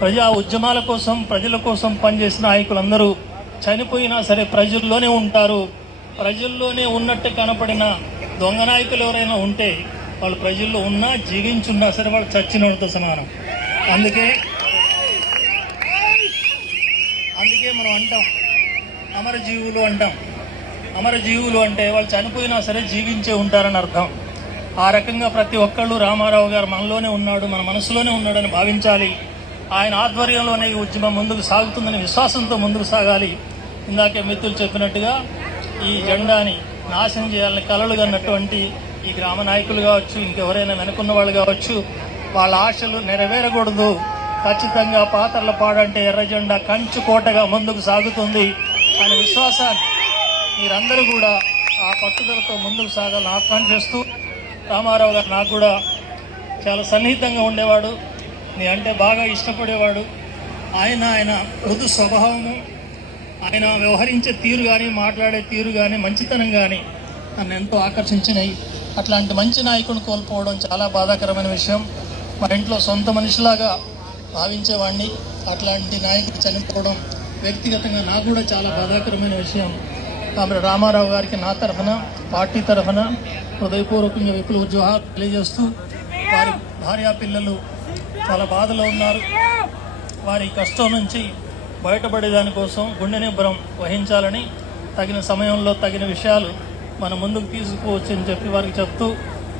ప్రజా ఉద్యమాల కోసం, ప్రజల కోసం పనిచేసిన నాయకులందరూ చనిపోయినా సరే ప్రజల్లోనే ఉంటారు. ప్రజల్లోనే ఉన్నట్టు కనపడిన దొంగ నాయకులు ఎవరైనా ఉంటే వాళ్ళు ప్రజల్లో ఉన్నా, జీవించున్నా సరే వాళ్ళు చచ్చినోడితో సమానం. అందుకే మనం అంటాం అమరజీవులు అంటాం. అమరజీవులు అంటే వాళ్ళు చనిపోయినా సరే జీవించే ఉంటారని అర్థం. ఆ రకంగా ప్రతి ఒక్కళ్ళు రామారావు గారు మనలోనే ఉన్నాడు, మన మనసులోనే ఉన్నాడని భావించాలి. ఆయన ఆధ్వర్యంలోనే ఈ ఉద్యమం ముందుకు సాగుతుందని విశ్వాసంతో ముందుకు సాగాలి. ఇందాకే మిత్రులు చెప్పినట్టుగా ఈ జెండాని నాశనం చేయాలని కలలు కన్నటువంటి ఈ గ్రామ నాయకులు కావచ్చు, ఇంకెవరైనా వెనుకున్న వాళ్ళు కావచ్చు, వాళ్ళ ఆశలు నెరవేరకూడదు. ఖచ్చితంగా పాతర్లపాడంటే ఎర్ర జెండా కంచు కోటగా ముందుకు సాగుతుంది అనే విశ్వాసాన్ని మీరందరూ కూడా ఆ పట్టుదలతో ముందుకు సాగాలని ఆహ్వానం చేస్తూ, రామారావు గారు నాకు కూడా చాలా సన్నిహితంగా ఉండేవాడు, నీ అంటే బాగా ఇష్టపడేవాడు. ఆయన మృదు స్వభావము, ఆయన వ్యవహరించే తీరు కానీ, మాట్లాడే తీరు కానీ, మంచితనం కానీ నన్ను ఎంతో ఆకర్షించినాయి. అట్లాంటి మంచి నాయకుని కోల్పోవడం చాలా బాధాకరమైన విషయం. మా ఇంట్లో సొంత మనిషిలాగా భావించేవాడిని. అట్లాంటి నాయకుడు చనిపోవడం వ్యక్తిగతంగా నాకు కూడా చాలా బాధాకరమైన విషయం. కాబట్టి రామారావు గారికి నా తరఫున, పార్టీ తరఫున హృదయపూర్వకంగా విప్లవ జోహార్ తెలియజేస్తూ, వారి భార్యా పిల్లలు చాలా బాధలో ఉన్నారు. వారి కష్టం నుంచి బయటపడేదాని కోసం గుండె నిబ్బరం వహించాలని, తగిన సమయంలో తగిన విషయాలు మన ముందుకు తీసుకోవచ్చని చెప్పి వారికి చెప్తూ